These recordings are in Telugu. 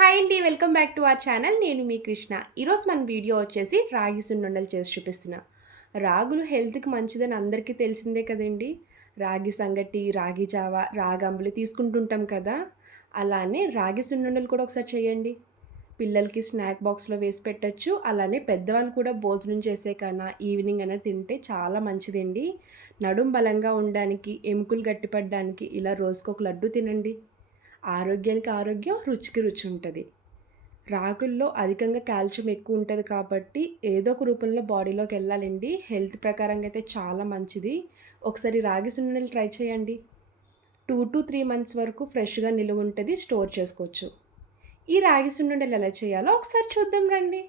హాయ్ అండి welcome back to our channel. నేను మీ కృష్ణ. ఈరోజు మన వీడియో వచ్చేసి రాగి సున్నుండలు చేసి చూపిస్తున్నా. రాగులు హెల్త్కి మంచిదని అందరికీ తెలిసిందే కదండి. రాగి సంగటి రాగి జావ రాగంబులు తీసుకుంటుంటాం కదా. అలానే రాగి సున్నుండలు కూడా ఒకసారి చేయండి. పిల్లలకి స్నాక్ బాక్స్లో వేసి పెట్టచ్చు. అలానే పెద్దవాళ్ళు కూడా భోజనం చేసే కన్నా ఈవినింగ్ అయినా తింటే చాలా మంచిదండి. నడుం బలంగా ఉండడానికి ఎముకలు గట్టిపడడానికి ఇలా రోజుకొక లడ్డు తినండి. ఆరోగ్యానికి ఆరోగ్యం రుచికి రుచి ఉంటుంది. రాగుల్లో అధికంగా కాల్షియం ఎక్కువ ఉంటుంది కాబట్టి ఏదో ఒక రూపంలో బాడీలోకి వెళ్ళాలండి. హెల్త్ ప్రకారంగా అయితే చాలా మంచిది. ఒకసారి రాగి సున్నలు ట్రై చేయండి. టూ టు త్రీ మంత్స్ వరకు ఫ్రెష్గా నిలువ ఉంటుంది స్టోర్ చేసుకోవచ్చు. ఈ రాగి సున్నుండలు ఎలా చేయాలో ఒకసారి చూద్దాం రండి.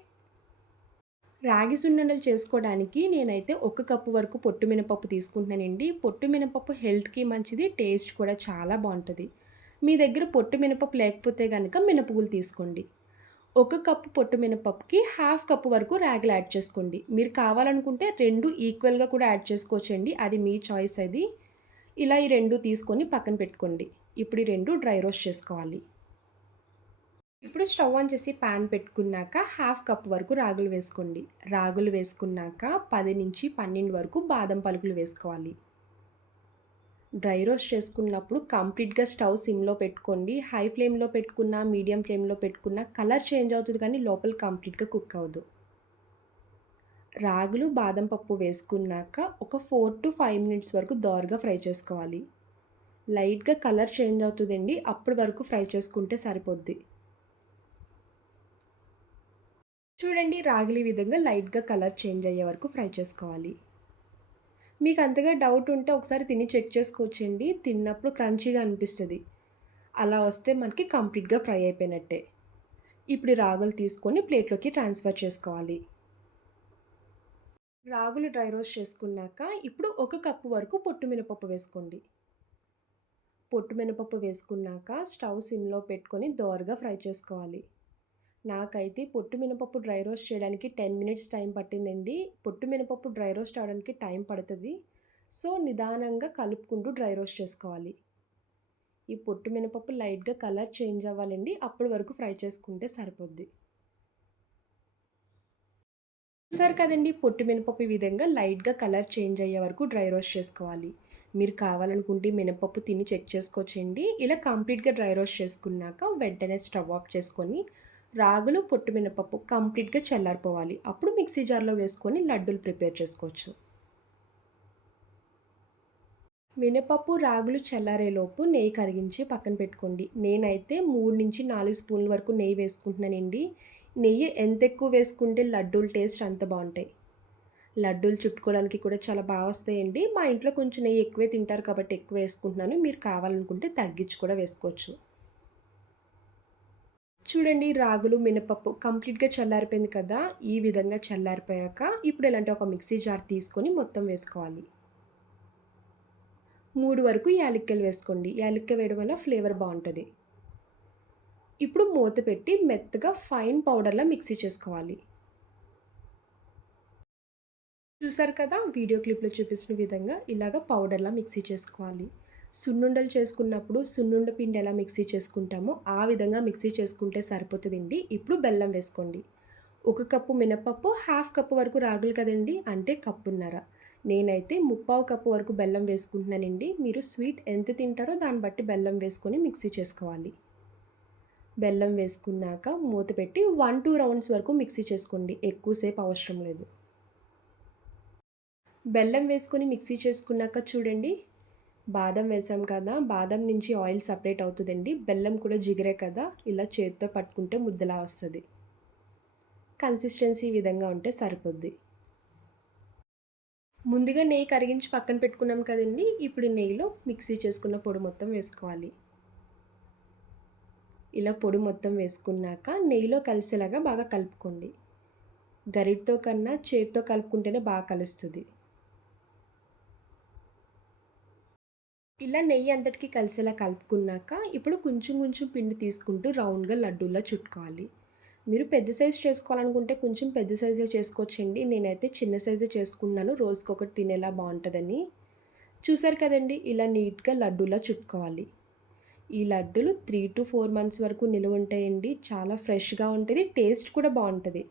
రాగి సున్నుండలు చేసుకోవడానికి నేనైతే ఒక కప్పు వరకు పొట్టు మినపప్పు తీసుకుంటున్నానండి. పొట్టు మినపప్పు హెల్త్కి మంచిది టేస్ట్ కూడా చాలా బాగుంటుంది. మీ దగ్గర పొట్టు మినపప్పు లేకపోతే కనుక మినపగులు తీసుకోండి. ఒక కప్పు పొట్టు మినపప్పుకి హాఫ్ కప్పు వరకు రాగులు యాడ్ చేసుకోండి. మీరు కావాలనుకుంటే రెండు ఈక్వల్గా కూడా యాడ్ చేసుకోవచ్చండి. అది మీ చాయిస్ అది. ఇలా ఈ రెండు తీసుకొని పక్కన పెట్టుకోండి. ఇప్పుడు ఈ రెండు డ్రై రోస్ట్ చేసుకోవాలి. ఇప్పుడు స్టవ్ ఆన్ చేసి ప్యాన్ పెట్టుకున్నాక హాఫ్ కప్ వరకు రాగులు వేసుకోండి. రాగులు వేసుకున్నాక పది నుంచి పన్నెండు వరకు బాదం పలుకులు వేసుకోవాలి. డ్రై రోస్ట్ చేసుకున్నప్పుడు కంప్లీట్గా స్టవ్ సిమ్లో పెట్టుకోండి. హై ఫ్లేమ్లో పెట్టుకున్న మీడియం ఫ్లేమ్లో పెట్టుకున్న కలర్ చేంజ్ అవుతుంది కానీ లోపల కంప్లీట్గా కుక్ అవ్వదు. రాగులు బాదం పప్పు వేసుకున్నాక ఒక ఫోర్ టు ఫైవ్ మినిట్స్ వరకు దోరగా ఫ్రై చేసుకోవాలి. లైట్గా కలర్ చేంజ్ అవుతుందండి. అప్పటి వరకు ఫ్రై చేసుకుంటే సరిపోద్ది. చూడండి రాగులు ఈ విధంగా లైట్గా కలర్ చేంజ్ అయ్యే వరకు ఫ్రై చేసుకోవాలి. మీకు అంతగా డౌట్ ఉంటే ఒకసారి తిని చెక్ చేసుకోవచ్చండి. తిన్నప్పుడు క్రంచీగా అనిపిస్తుంది. అలా వస్తే మనకి కంప్లీట్గా ఫ్రై అయిపోయినట్టే. ఇప్పుడు రాగులు తీసుకొని ప్లేట్లోకి ట్రాన్స్ఫర్ చేసుకోవాలి. రాగులు డ్రై రోస్ట్ చేసుకున్నాక ఇప్పుడు ఒక కప్పు వరకు పొట్టు మినపప్పు వేసుకోండి. పొట్టు మినపప్పు వేసుకున్నాక స్టవ్ సిమ్లో పెట్టుకొని దోరగా ఫ్రై చేసుకోవాలి. నాకైతే పొట్టు మినపప్పు డ్రై రోస్ట్ చేయడానికి టెన్ మినిట్స్ టైం పట్టిందండి. పొట్టు మినపప్పు డ్రై రోస్ట్ అవడానికి టైం పడుతుంది. సో నిదానంగా కలుపుకుంటూ డ్రై రోస్ట్ చేసుకోవాలి. ఈ పొట్టు మినపప్పు లైట్గా కలర్ చేంజ్ అవ్వాలండి. అప్పటి వరకు ఫ్రై చేసుకుంటే సరిపోద్ది. సరే కదండి. పొట్టు మినపప్పు ఈ విధంగా లైట్గా కలర్ చేంజ్ అయ్యే వరకు డ్రై రోస్ట్ చేసుకోవాలి. మీరు కావాలనుకుంటే మినపప్పు తిని చెక్ చేసుకోవచ్చండి. ఇలా కంప్లీట్గా డ్రై రోస్ట్ చేసుకున్నాక వెంటనే స్టవ్ ఆఫ్ చేసుకొని రాగులు పొట్టు మినపప్పు కంప్లీట్గా చల్లారిపోవాలి. అప్పుడు మిక్సీ జార్లో వేసుకొని లడ్డూలు ప్రిపేర్ చేసుకోవచ్చు. మినపప్పు రాగులు చల్లారేలోపు నెయ్యి కరిగించి పక్కన పెట్టుకోండి. నేనైతే మూడు నుంచి నాలుగు స్పూన్ల వరకు నెయ్యి వేసుకుంటున్నానండి. నెయ్యి ఎంత ఎక్కువ వేసుకుంటే లడ్డూలు టేస్ట్ అంత బాగుంటాయి. లడ్డూలు చుట్టుకోవడానికి కూడా చాలా బాగా వస్తాయండి. మా ఇంట్లో కొంచెం నెయ్యి ఎక్కువే తింటారు కాబట్టి ఎక్కువ వేసుకుంటున్నాను. మీరు కావాలనుకుంటే తగ్గించి కూడా వేసుకోవచ్చు. చూడండి రాగులు మినపప్పు కంప్లీట్గా చల్లారిపోయింది కదా ఈ విధంగా చల్లారిపోయాక ఇప్పుడు ఇలాంటి ఒక మిక్సీ జార్ తీసుకొని మొత్తం వేసుకోవాలి. మూడు వరకు యాలక్కలు వేసుకోండి. యాలక్క వేయడం వల్ల ఫ్లేవర్ బాగుంటుంది. ఇప్పుడు మూత పెట్టి మెత్తగా ఫైన్ పౌడర్లా మిక్సీ చేసుకోవాలి. చూసారు కదా వీడియో క్లిప్లో చూపించిన విధంగా ఇలాగ పౌడర్లా మిక్సీ చేసుకోవాలి. సున్నుండలు చేసుకున్నప్పుడు సున్నుండ పిండి ఎలా మిక్సీ చేసుకుంటామో ఆ విధంగా మిక్సీ చేసుకుంటే సరిపోతుందండి. ఇప్పుడు బెల్లం వేసుకోండి. ఒక కప్పు మినపప్పు హాఫ్ కప్పు వరకు రాగులు కదండి అంటే కప్పున్నర. నేనైతే ముప్పావు కప్పు వరకు బెల్లం వేసుకుంటున్నానండి. మీరు స్వీట్ ఎంత తింటారో దాన్ని బట్టి బెల్లం వేసుకొని మిక్సీ చేసుకోవాలి. బెల్లం వేసుకున్నాక మూత పెట్టి వన్ టూ రౌండ్స్ వరకు మిక్సీ చేసుకోండి. ఎక్కువసేపు అవసరం లేదు. బెల్లం వేసుకొని మిక్సీ చేసుకున్నాక చూడండి. బాదం వేసాం కదా బాదం నుంచి ఆయిల్ సపరేట్ అవుతుందండి. బెల్లం కూడా జిగిరే కదా ఇలా చేతితో పట్టుకుంటే ముద్దలా వస్తుంది. కన్సిస్టెన్సీ విధంగా ఉంటే సరిపోద్ది. ముందుగా నెయ్యి కరిగించి పక్కన పెట్టుకున్నాం కదండి ఇప్పుడు నెయ్యిలో మిక్సీ చేసుకున్న పొడి మొత్తం వేసుకోవాలి. ఇలా పొడి మొత్తం వేసుకున్నాక నెయ్యిలో కలిసేలాగా బాగా కలుపుకోండి. గరిటతో కన్నా చేతితో కలుపుకుంటేనే బాగా కలుస్తుంది. ఇలా నెయ్యి అంతటికి కలిసేలా కలుపుకున్నాక ఇప్పుడు కొంచెం కొంచెం పిండి తీసుకుంటూ రౌండ్గా లడ్డూలా చుట్టుకోవాలి. మీరు పెద్ద సైజు చేసుకోవాలనుకుంటే కొంచెం పెద్ద సైజే చేసుకోవచ్చండి. నేనైతే చిన్న సైజే చేసుకున్నాను. రోజుకొకటి తినేలా బాగుంటుందని. చూసారు కదండి ఇలా నీట్గా లడ్డూలా చుట్టుకోవాలి. ఈ లడ్డూలు త్రీ టు ఫోర్ మంత్స్ వరకు నిలువ ఉంటాయండి. చాలా ఫ్రెష్గా ఉంటుంది టేస్ట్ కూడా బాగుంటుంది.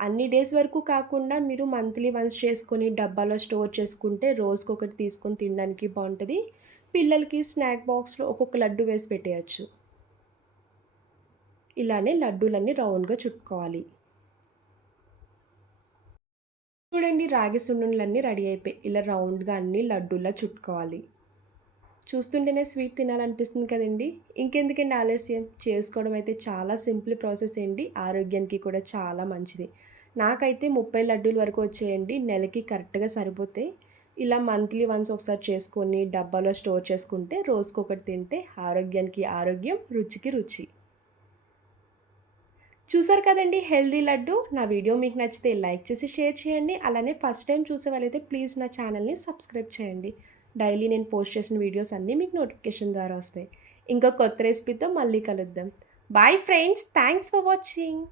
అన్ని డేస్ వరకు కాకుండా మీరు మంత్లీ వన్స్ చేసుకొని డబ్బాలో స్టోర్ చేసుకుంటే రోజుకొకటి తీసుకొని తినడానికి బాగుంటుంది. పిల్లలకి స్నాక్ బాక్స్లో ఒక్కొక్క లడ్డు వేసి పెట్టేయచ్చు. ఇలానే లడ్డూలన్నీ రౌండ్గా చుట్టుకోవాలి. చూడండి రాగి సున్నుండలన్నీ రెడీ అయిపోయి ఇలా రౌండ్గా అన్ని లడ్డూలా చుట్టుకోవాలి. చూస్తుంటేనే స్వీట్ తినాలనిపిస్తుంది కదండి. ఇంకెందుకండి ఆలస్యం? చేసుకోవడం అయితే చాలా సింపుల్ ప్రాసెస్ అండి. ఆరోగ్యానికి కూడా చాలా మంచిది. నాకైతే ముప్పై లడ్డూల వరకు వచ్చేయండి. నెలకి కరెక్ట్గా సరిపోతే ఇలా మంత్లీ వన్స్ ఒకసారి చేసుకొని డబ్బాలో స్టోర్ చేసుకుంటే రోజుకొకటి తింటే ఆరోగ్యానికి ఆరోగ్యం రుచికి రుచి. చూసారు కదండి హెల్దీ లడ్డు? నా వీడియో మీకు నచ్చితే లైక్ చేసి షేర్ చేయండి. అలానే ఫస్ట్ టైం చూసే వాళ్ళైతే ప్లీజ్ నా ఛానల్ని సబ్స్క్రైబ్ చేయండి. డైలీ నేను పోస్ట్ చేసిన వీడియోస్ అన్నీ మీకు నోటిఫికేషన్ ద్వారా వస్తాయి. ఇంకో కొత్త రెసిపీతో మళ్ళీ కలుద్దాం. Bye friends thanks for watching.